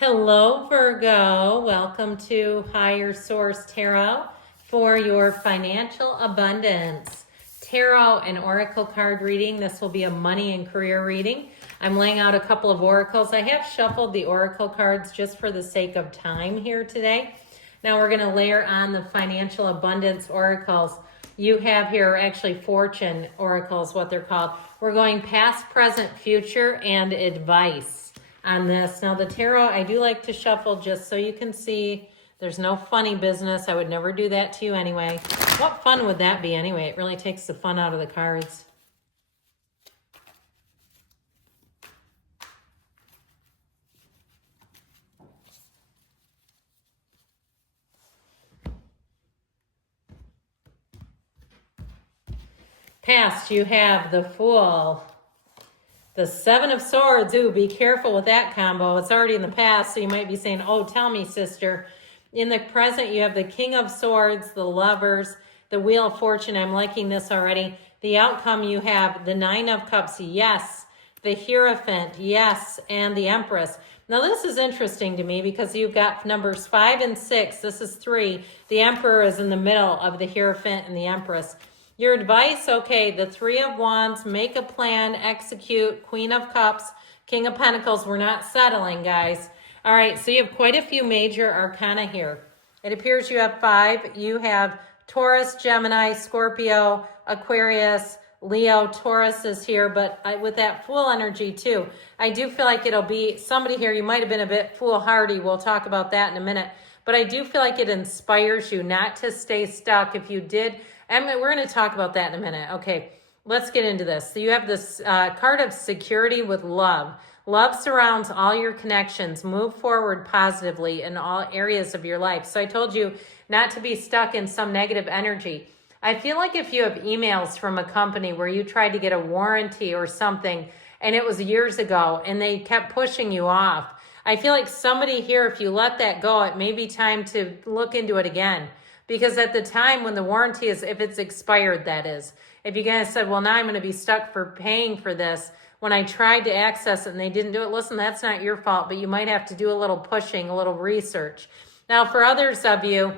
Hello, Virgo. Welcome to Higher Source Tarot for your financial abundance. Tarot and Oracle card reading. This will be a money and career reading. I'm laying out a couple of oracles. I have shuffled the oracle cards just for the sake of time here today. Now we're going to layer on the financial abundance oracles. You have here actually fortune oracles, what they're called. We're going past, present, future, and advice on this. Now the tarot, I do like to shuffle just so you can see there's no funny business. I would never do that to you anyway. What fun would that be anyway? It really takes the fun out of the cards. Past, you have the Fool. The Seven of Swords. Ooh, be careful with that combo. It's already in the past, so you might be saying, oh, tell me, sister. In the present, you have the King of Swords, the Lovers, the Wheel of Fortune. I'm liking this already. The outcome, you have the Nine of Cups, yes. The Hierophant, yes. And the Empress. Now, this is interesting to me because you've got numbers 5 and 6. This is 3. The Emperor is in the middle of the Hierophant and the Empress. Your advice, okay, the Three of Wands, make a plan, execute, Queen of Cups, King of Pentacles. We're not settling, guys. All right, so you have quite a few major arcana here. It appears you have 5. You have Taurus, Gemini, Scorpio, Aquarius, Leo. Taurus is here, but with that Fool energy too. I do feel like it'll be somebody here. You might have been a bit foolhardy. We'll talk about that in a minute. But I do feel like it inspires you not to stay stuck. If you did... And we're going to talk about that in a minute. Okay, let's get into this. So you have this card of security with love. Love surrounds all your connections. Move forward positively in all areas of your life. So I told you not to be stuck in some negative energy. I feel like if you have emails from a company where you tried to get a warranty or something, and it was years ago, and they kept pushing you off, I feel like somebody here, if you let that go, it may be time to look into it again. Because at the time when the warranty is, if it's expired, that is. If you guys said, well, now I'm going to be stuck for paying for this, when I tried to access it and they didn't do it, listen, that's not your fault, but you might have to do a little pushing, a little research. Now, for others of you,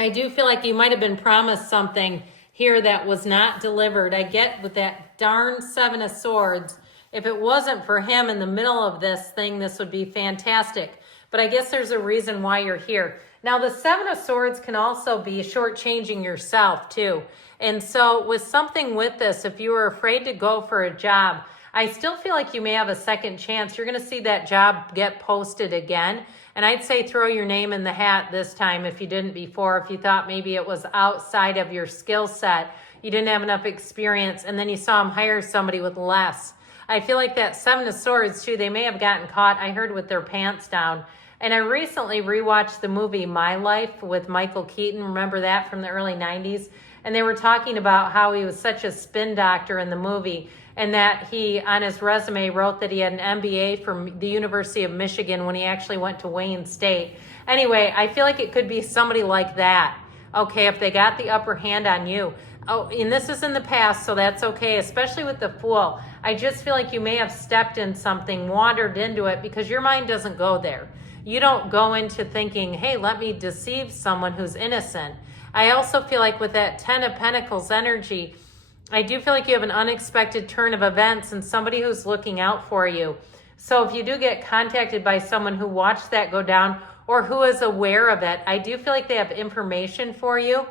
I do feel like you might have been promised something here that was not delivered. I get with that darn Seven of Swords, if it wasn't for him in the middle of this thing, this would be fantastic. But I guess there's a reason why you're here. Now, the Seven of Swords can also be shortchanging yourself, too. And so with something with this, if you were afraid to go for a job, I still feel like you may have a second chance. You're going to see that job get posted again. And I'd say throw your name in the hat this time if you didn't before, if you thought maybe it was outside of your skill set, you didn't have enough experience, and then you saw them hire somebody with less. I feel like that Seven of Swords, too, they may have gotten caught, I heard, with their pants down. And I recently rewatched the movie My Life with Michael Keaton. Remember that from the early 90s? And they were talking about how he was such a spin doctor in the movie and that he, on his resume, wrote that he had an MBA from the University of Michigan when he actually went to Wayne State. Anyway, I feel like it could be somebody like that, okay, if they got the upper hand on you. Oh, and this is in the past, so that's okay, especially with the Fool. I just feel like you may have stepped in something, wandered into it, because your mind doesn't go there. You don't go into thinking, hey, let me deceive someone who's innocent. I also feel like with that Ten of Pentacles energy, I do feel like you have an unexpected turn of events and somebody who's looking out for you. So if you do get contacted by someone who watched that go down or who is aware of it, I do feel like they have information for you.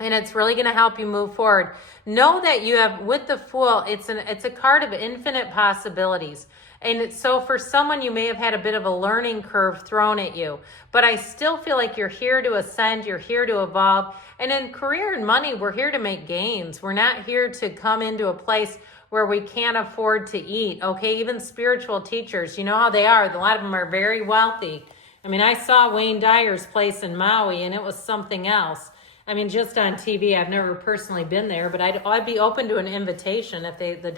And it's really going to help you move forward. Know that you have, with the Fool, it's a card of infinite possibilities. And so for someone, you may have had a bit of a learning curve thrown at you. But I still feel like you're here to ascend. You're here to evolve. And in career and money, we're here to make gains. We're not here to come into a place where we can't afford to eat. Okay, even spiritual teachers, you know how they are. A lot of them are very wealthy. I mean, I saw Wayne Dyer's place in Maui, and it was something else. I mean, just on TV. I've never personally been there, but I'd be open to an invitation if the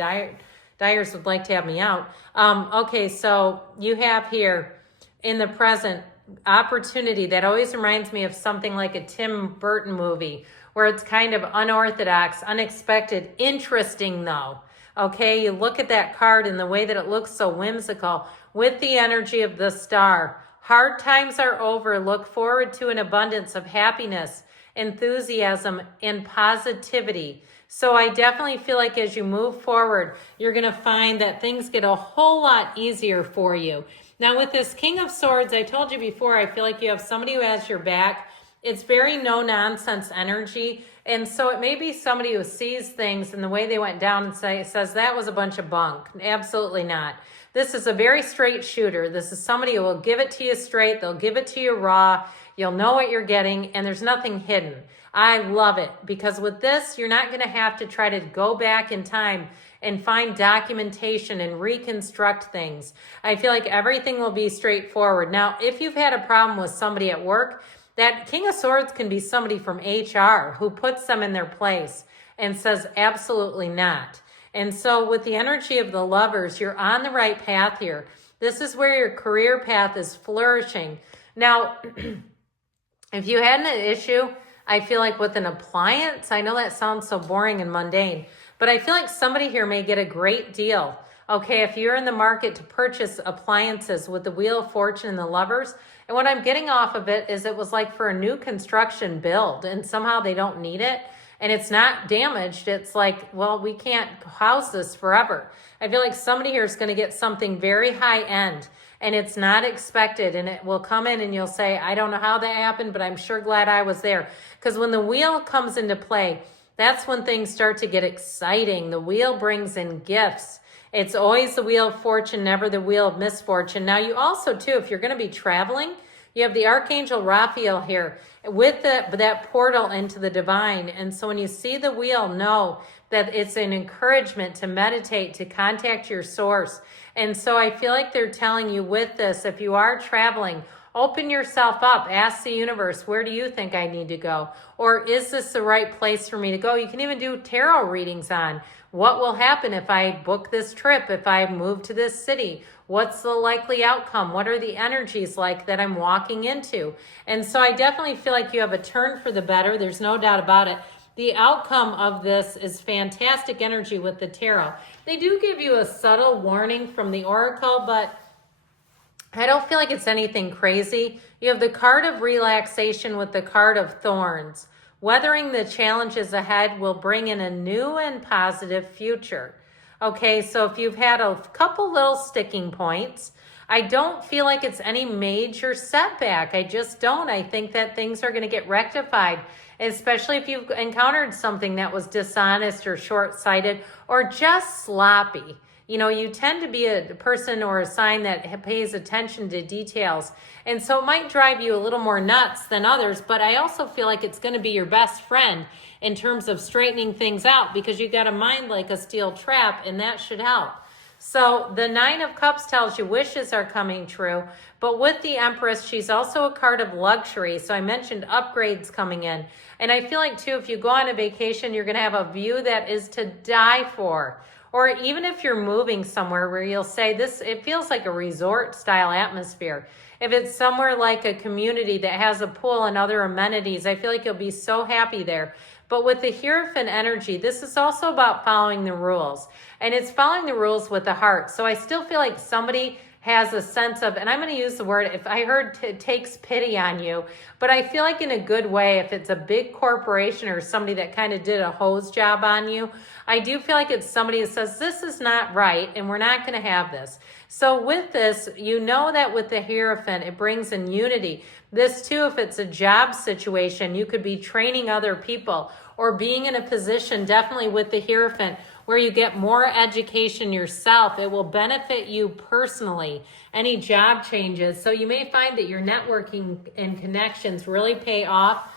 Dyers would like to have me out. Okay, so you have here in the present opportunity that always reminds me of something like a Tim Burton movie where it's kind of unorthodox, unexpected, interesting though. Okay, you look at that card and the way that it looks so whimsical with the energy of the star. Hard times are over. Look forward to an abundance of happiness, enthusiasm, and positivity. So I definitely feel like as you move forward, you're going to find that things get a whole lot easier for you. Now with this King of Swords, I told you before, I feel like you have somebody who has your back. It's very no-nonsense energy. And so it may be somebody who sees things and the way they went down and says that was a bunch of bunk. Absolutely not. This is a very straight shooter. This is somebody who will give it to you straight. They'll give it to you raw. You'll know what you're getting, and there's nothing hidden. I love it because with this, you're not going to have to try to go back in time and find documentation and reconstruct things. I feel like everything will be straightforward. Now, if you've had a problem with somebody at work, that King of Swords can be somebody from HR who puts them in their place and says absolutely not. And so with the energy of the Lovers, you're on the right path here. This is where your career path is flourishing. Now, if you had an issue, I feel like with an appliance, I know that sounds so boring and mundane, but I feel like somebody here may get a great deal. Okay, if you're in the market to purchase appliances with the Wheel of Fortune and the Lovers, and what I'm getting off of it is it was like for a new construction build and somehow they don't need it and it's not damaged. It's like, well, we can't house this forever. I feel like somebody here is going to get something very high end and it's not expected and it will come in and you'll say, I don't know how that happened, but I'm sure glad I was there. Because when the wheel comes into play, that's when things start to get exciting. The wheel brings in gifts. It's always the Wheel of Fortune, never the Wheel of Misfortune. Now you also too, if you're going to be traveling, you have the Archangel Raphael here with that portal into the divine. And so when you see the wheel, know that it's an encouragement to meditate, to contact your source. And so I feel like they're telling you with this, if you are traveling, open yourself up. Ask the universe, where do you think I need to go? Or is this the right place for me to go? You can even do tarot readings on what will happen if I book this trip, if I move to this city. What's the likely outcome? What are the energies like that I'm walking into? And so I definitely feel like you have a turn for the better. There's no doubt about it. The outcome of this is fantastic energy with the tarot. They do give you a subtle warning from the oracle, but I don't feel like it's anything crazy. You have the card of relaxation with the card of thorns. Weathering the challenges ahead will bring in a new and positive future. Okay, so if you've had a couple little sticking points, I don't feel like it's any major setback. I just don't. I think that things are going to get rectified, especially if you've encountered something that was dishonest or short-sighted or just sloppy. You know, you tend to be a person or a sign that pays attention to details. And so it might drive you a little more nuts than others, but I also feel like it's going to be your best friend in terms of straightening things out because you got a mind like a steel trap and that should help. So the Nine of Cups tells you wishes are coming true, but with the Empress, she's also a card of luxury. So I mentioned upgrades coming in. And I feel like too, if you go on a vacation, you're going to have a view that is to die for. Or even if you're moving somewhere where you'll say this, it feels like a resort style atmosphere. If it's somewhere like a community that has a pool and other amenities, I feel like you'll be so happy there. But with the Hierophant energy, this is also about following the rules. And it's following the rules with the heart. So I still feel like somebody has a sense of, and I'm going to use the word, if I heard takes pity on you, but I feel like in a good way, if it's a big corporation or somebody that kind of did a hose job on you, I do feel like it's somebody that says, this is not right, and we're not going to have this. So with this, you know that with the Hierophant, it brings in unity. This too, if it's a job situation, you could be training other people or being in a position, definitely with the Hierophant, where you get more education yourself. It will benefit you personally, any job changes. So you may find that your networking and connections really pay off.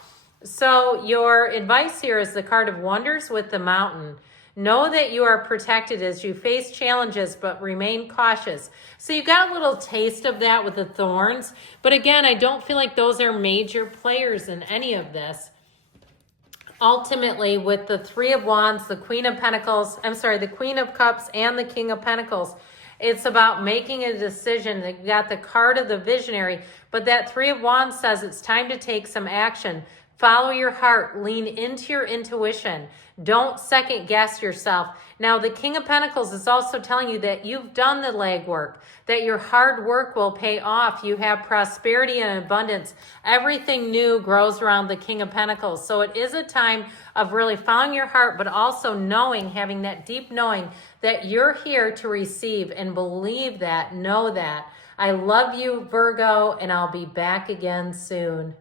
So your advice here is the card of wonders with the mountain. Know that you are protected as you face challenges, but remain cautious. So you got a little taste of that with the thorns. But again, I don't feel like those are major players in any of this. Ultimately, with the Three of Wands, the Queen of Pentacles, the Queen of Cups and the King of Pentacles, it's about making a decision. You got the card of the visionary, but that Three of Wands says it's time to take some action. Follow your heart. Lean into your intuition. Don't second guess yourself. Now, the King of Pentacles is also telling you that you've done the legwork, that your hard work will pay off. You have prosperity and abundance. Everything new grows around the King of Pentacles. So it is a time of really following your heart, but also knowing, having that deep knowing that you're here to receive, and believe that, know that. I love you, Virgo, and I'll be back again soon.